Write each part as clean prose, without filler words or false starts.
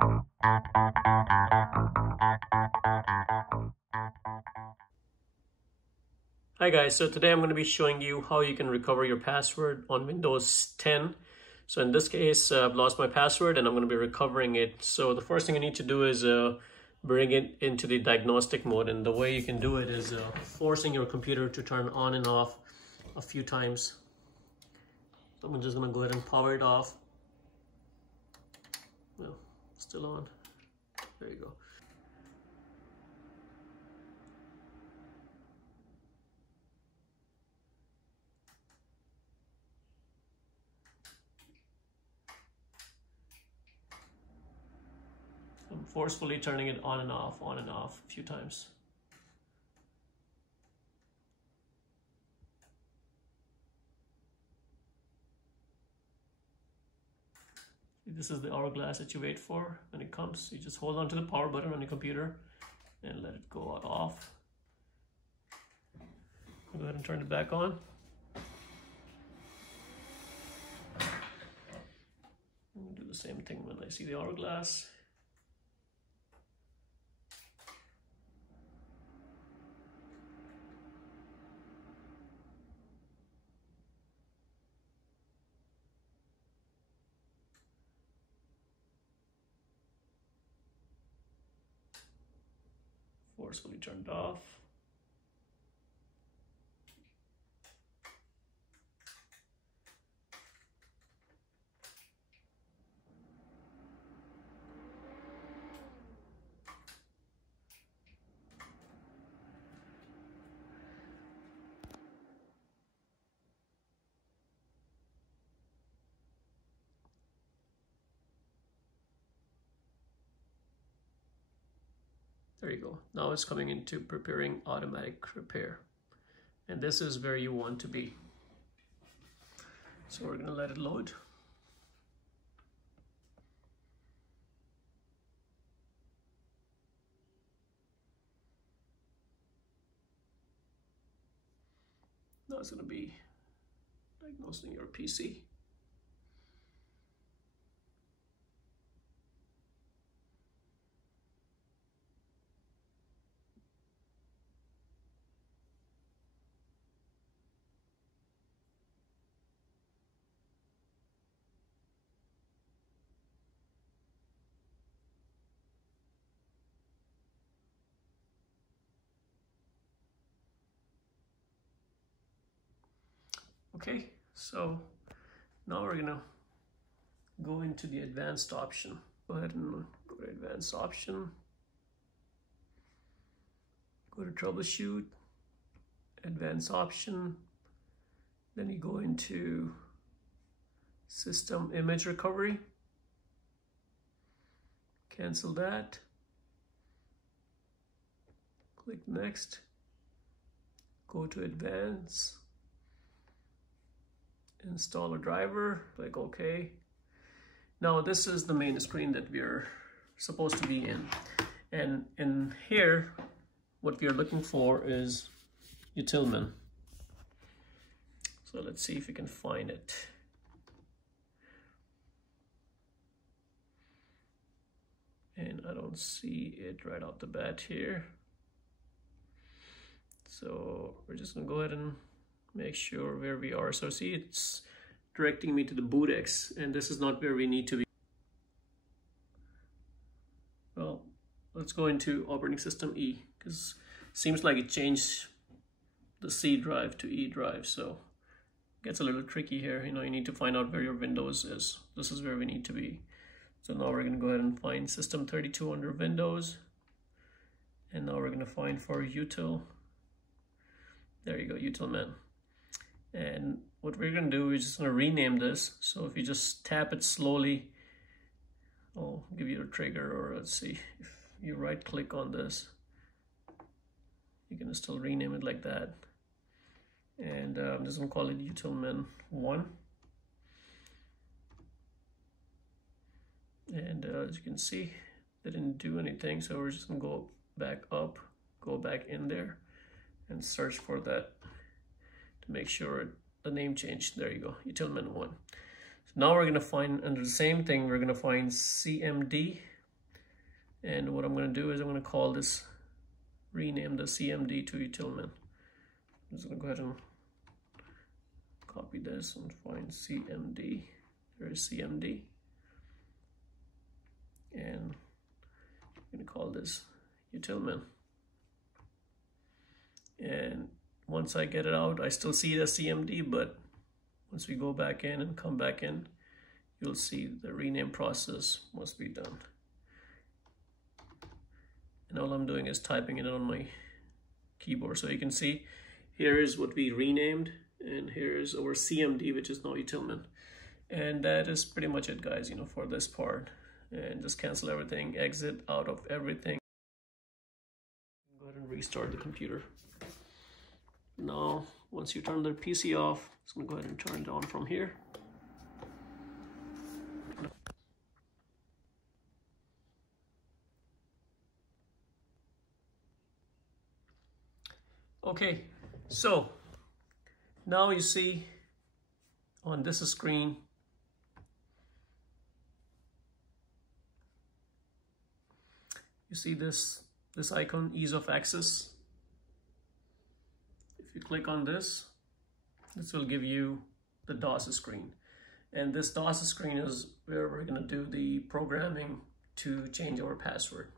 Hi guys, so today I'm going to be showing you how you can recover your password on Windows 10. So in this case, I've lost my password and I'm going to be recovering it. So the first thing you need to do is bring it into the diagnostic mode, and the way you can do it is forcing your computer to turn on and off a few times. So I'm just going to go ahead and power it off. Well, it's still on. There you go. I'm forcefully turning it on and off a few times. This is the hourglass that you wait for. When it comes, you just hold on to the power button on your computer and let it go off. Go ahead and turn it back on. I'll do the same thing when I see the hourglass. Forcefully turned off. There you go. Now it's coming into preparing automatic repair. And this is where you want to be. So we're gonna let it load. Now it's gonna be diagnosing your PC. Okay, so now we're gonna go into the advanced option. Go ahead and go to advanced option. Go to troubleshoot, advanced option. Then you go into system image recovery. Cancel that. Click next. Go to advanced. Install a driver, click OK. Now this is the main screen that we're supposed to be in. And in here, what we are looking for is utilman. So let's see if we can find it. And I don't see it right off the bat here. So we're just gonna go ahead and make sure where we are. So see, it's directing me to the bootx, and this is not where we need to be. Well, let's go into operating system E, because it seems like it changed the C drive to E drive, so it gets a little tricky here. You know, you need to find out where your Windows is. This is where we need to be. So now we're going to go ahead and find system 32 under Windows, and now we're going to find for util. There you go, utilman. And what we're going to do is just going to rename this. So if you just tap it slowly, I'll give you a trigger, or let's see, if you right click on this, you can still rename it like that. And I'm just going to call it utilman 1. And as you can see, they didn't do anything. So we're just going to go back up, go back in there and search for that to make sure the name changed. There you go, utilman 1. So now we're going to find under the same thing, we're going to find CMD And what I'm going to do is I'm going to call this, rename the CMD to utilman. I'm just going to go ahead and copy this and find CMD. There's CMD. And I'm going to call this utilman. And once I get it out, I still see it as CMD, but once we go back in and come back in, you'll see the rename process must be done. And all I'm doing is typing it on my keyboard. So you can see here is what we renamed, and here's our CMD, which is now utilman. And that is pretty much it, guys, for this part. And just cancel everything, exit out of everything. Go ahead and restart the computer. Now, once you turn the PC off, it's going to go ahead and turn it on from here. Okay, so now you see on this screen, you see this icon, ease of access. If you click on this will give you the DOS screen. And this DOS screen is where we're going to do the programming to change our password.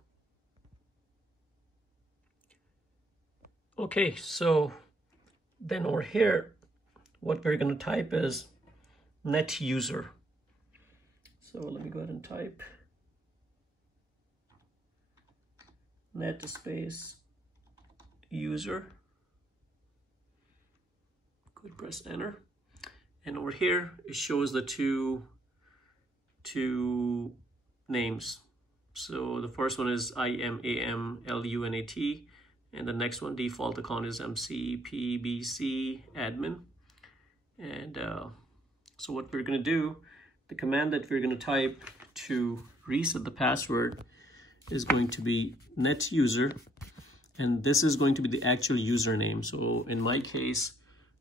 Okay, so then over here, what we're going to type is net user. So let me go ahead and type net space user. Good, press enter. And over here, it shows the two names. So the first one is IMAMLUNAT. And the next one, default account, is MCPBC admin. And so what we're going to do, the command that we're going to type to reset the password is going to be net user. And this is going to be the actual username. So in my case,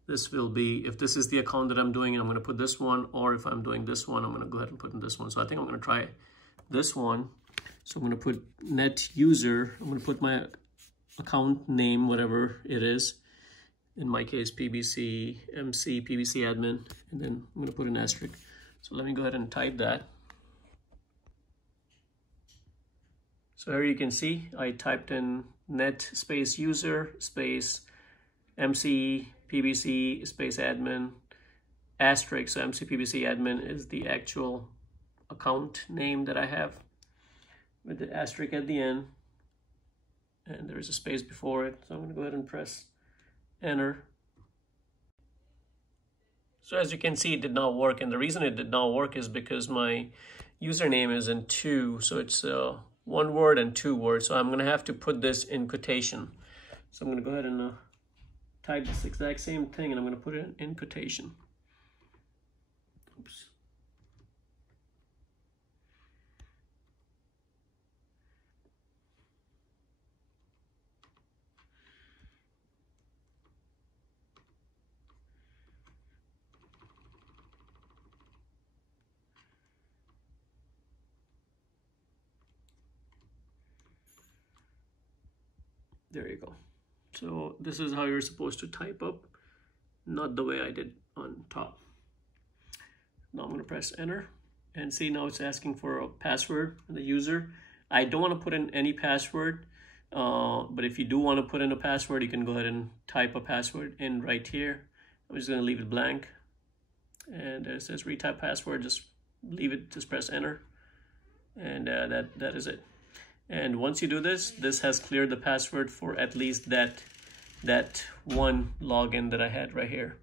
this will be, if this is the account that I'm doing, I'm going to put this one, or if I'm doing this one, I'm going to go ahead and put in this one. So I think I'm going to try this one. So I'm going to put net user. I'm going to put my account name, whatever it is. In my case, PBC, MC, PBC admin, and then I'm going to put an asterisk. So let me go ahead and type that. So here you can see I typed in net space user space MC PBC space admin asterisk. So MC PBC admin is the actual account name that I have with the asterisk at the end. And there's a space before it. So I'm going to go ahead and press enter. So as you can see, it did not work. And the reason it did not work is because my username is in two. So it's one word and two words. So I'm going to have to put this in quotation. So I'm going to go ahead and type this exact same thing, and I'm going to put it in quotation. Oops. There you go. So this is how you're supposed to type up, not the way I did on top. Now I'm going to press enter, and see, now it's asking for a password and the user. I don't want to put in any password, but if you do want to put in a password, you can go ahead and type a password in right here. I'm just going to leave it blank, and it says retype password. Just leave it, just press enter, and that is it. And once you do this, this has cleared the password for at least that one login that I had right here.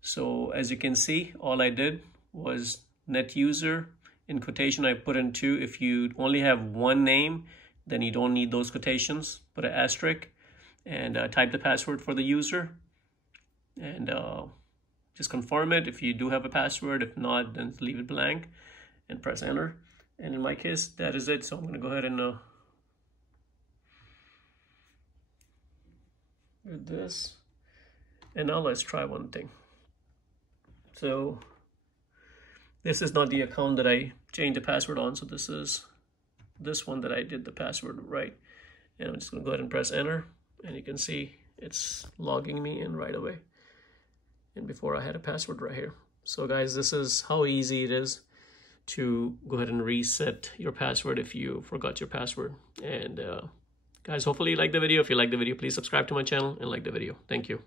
So as you can see, all I did was net user. In quotation, I put in two. If you only have one name, then you don't need those quotations. Put an asterisk and type the password for the user. And just confirm it if you do have a password. If not, then leave it blank and press enter. And in my case, that is it. So I'm going to go ahead and do this. And now let's try one thing. So this is not the account that I changed the password on. So this is this one that I did the password right. And I'm just gonna go ahead and press enter, and you can see it's logging me in right away. And before I had a password right here. So guys, this is how easy it is to go ahead and reset your password if you forgot your password. And guys, hopefully you like the video. If you like the video, please subscribe to my channel and like the video. Thank you.